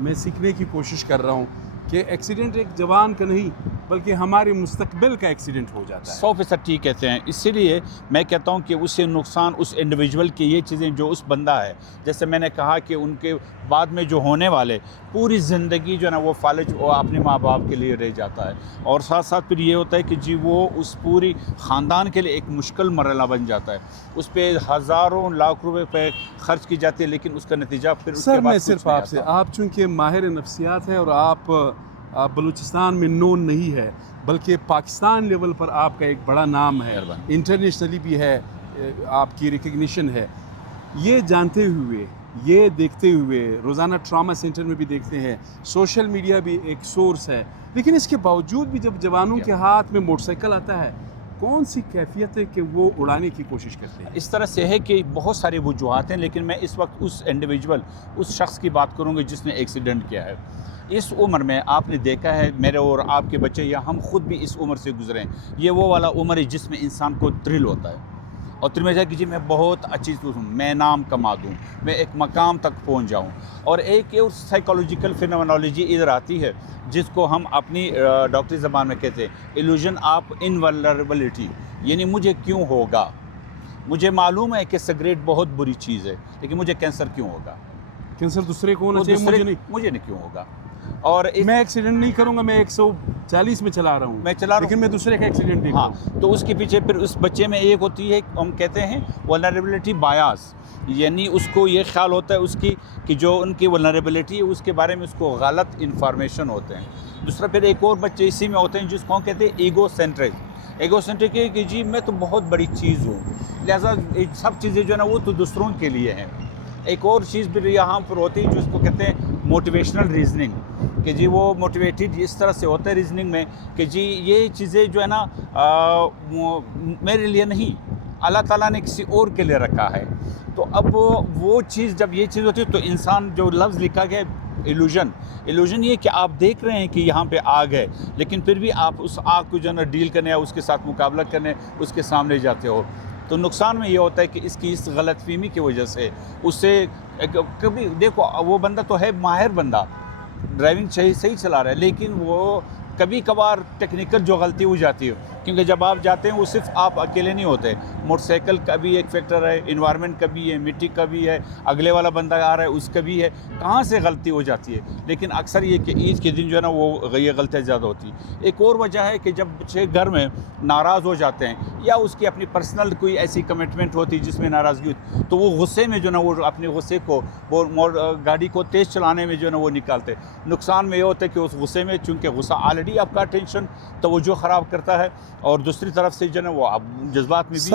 میں سیکھنے کی کوشش کر رہا ہوں کہ ایکسیڈنٹ ایک جوان کا نہیں بلکہ ہمارے مستقبل کا ایکسیڈنٹ ہو جاتا ہے. 100% ٹھیک کہتے ہیں. اسی لیے میں کہتا ہوں کہ اس سے نقصان اس انڈیویجول کی یہ چیزیں جو اس بندہ ہے، جیسے میں نے کہا کہ ان کے بعد میں جو ہونے والے پوری زندگی جو ہے نا وہ فالج وہ اپنے ماں باپ کے لیے رہ جاتا ہے، اور ساتھ ساتھ پھر یہ ہوتا ہے کہ جی وہ اس پوری خاندان کے لیے ایک مشکل مرحلہ بن جاتا ہے. اس پہ ہزاروں لاکھ روپے پہ خرچ کی جاتی ہے، لیکن اس کا نتیجہ پھر اس کے سر بعد میں کچھ صرف نہیں آپ سے آتا. آپ چونکہ ماہر نفسیات ہیں اور آپ بلوچستان میں نون نہیں ہے بلکہ پاکستان لیول پر آپ کا ایک بڑا نام ہے، مہربانی. انٹرنیشنلی بھی ہے، آپ کی ریکگنیشن ہے. یہ جانتے ہوئے، یہ دیکھتے ہوئے، روزانہ ٹراما سینٹر میں بھی دیکھتے ہیں، سوشل میڈیا بھی ایک سورس ہے، لیکن اس کے باوجود بھی جب جوانوں کے ہاتھ میں موٹر سائیکل آتا ہے کون سی کیفیت ہے کہ وہ اڑانے کی کوشش کرتے ہیں؟ اس طرح سے ہے کہ بہت ساری وجوہات ہیں، لیکن میں اس وقت اس انڈیویجول اس شخص کی بات کروں گا جس نے ایکسیڈنٹ کیا ہے. اس عمر میں آپ نے دیکھا ہے، میرے اور آپ کے بچے یا ہم خود بھی اس عمر سے گزرے ہیں. یہ وہ والا عمر ہے جس میں انسان کو تھرل ہوتا ہے، اور تھرل میں جائے کہ جی میں بہت اچھی چیز ہوں، میں نام کما دوں، میں ایک مقام تک پہنچ جاؤں. اور ایک اور سائیکولوجیکل فینومینالوجی ادھر آتی ہے جس کو ہم اپنی ڈاکٹری زبان میں کہتے ہیں ایلوژن آف انولنریبلٹی، یعنی مجھے کیوں ہوگا. مجھے معلوم ہے کہ سگریٹ بہت بری چیز ہے، لیکن مجھے کینسر کیوں ہوگا. کینسر دوسرے کو ہونا چاہیے، مجھے نہیں. مجھے نہیں کیوں ہوگا. اور میں ایکسیڈنٹ نہیں کروں گا، میں 140 میں چلا رہا ہوں، میں چلا رہا ہوں، لیکن میں دوسرے کا ایکسیڈنٹ نہیں ہاں. کروں. تو اس کے پیچھے پھر اس بچے میں ایک ہوتی ہے، ہم کہتے ہیں ولنریبلٹی بایاس، یعنی اس کو یہ خیال ہوتا ہے اس کی کہ جو ان کی ولنریبلٹی ہے اس کے بارے میں اس کو غلط انفارمیشن ہوتے ہیں. دوسرا پھر ایک اور بچے اسی میں ہوتے ہیں جس کو ہم کہتے ہیں ایگو سینٹرک ہے کہ جی میں تو بہت بڑی چیز ہوں، لہٰذا سب چیزیں جو ہے نا وہ تو دوسروں کے لیے ہیں. ایک اور چیز بھی یہاں پر ہوتی ہے جس کو کہتے ہیں موٹیویشنل ریزننگ، کہ جی وہ موٹیویٹیڈ اس طرح سے ہوتا ہے ریزننگ میں کہ جی یہ چیزیں جو ہے نا میرے لیے نہیں، اللہ تعالیٰ نے کسی اور کے لیے رکھا ہے. تو اب وہ چیز جب یہ چیز ہوتی ہے تو انسان جو لفظ لکھا گیا ایلوژن یہ کہ آپ دیکھ رہے ہیں کہ یہاں پہ آگ ہے، لیکن پھر بھی آپ اس آگ کو جو ہے نا ڈیل کرنے یا اس کے ساتھ مقابلہ کرنے اس کے سامنے جاتے ہو. تو نقصان میں یہ ہوتا ہے کہ اس کی اس غلط فہمی کی وجہ سے اس سے کبھی دیکھو وہ بندہ تو ہے ماہر بندہ، ڈرائیونگ صحیح چلا رہا ہے، لیکن وہ کبھی کبھار ٹیکنیکل جو غلطی ہو جاتی ہے، کیونکہ جب آپ جاتے ہیں وہ صرف آپ اکیلے نہیں ہوتے، موٹر سائیکل کا بھی ایک فیکٹر ہے، انوائرمنٹ کا بھی ہے، مٹی کا بھی ہے، اگلے والا بندہ آ رہا ہے اس کا بھی ہے، کہاں سے غلطی ہو جاتی ہے. لیکن اکثر یہ کہ عید کے دن جو ہے نا وہ یہ غلطیاں زیادہ ہوتی ہیں. ایک اور وجہ ہے کہ جب بچے گھر میں ناراض ہو جاتے ہیں یا اس کی اپنی پرسنل کوئی ایسی کمٹمنٹ ہوتی ہے جس میں ناراضگی ہوتی تو وہ غصے میں جو ہے نا وہ اپنے غصے کو وہ گاڑی کو تیز چلانے میں جو ہے نا وہ نکالتے. نقصان میں یہ ہوتا ہے کہ اس غصے میں چونکہ غصہ آلریڈی آپ کا ٹینشن توجہ خراب کرتا ہے، اور دوسری طرف سے جو ہے نا وہ جذبات میں بھی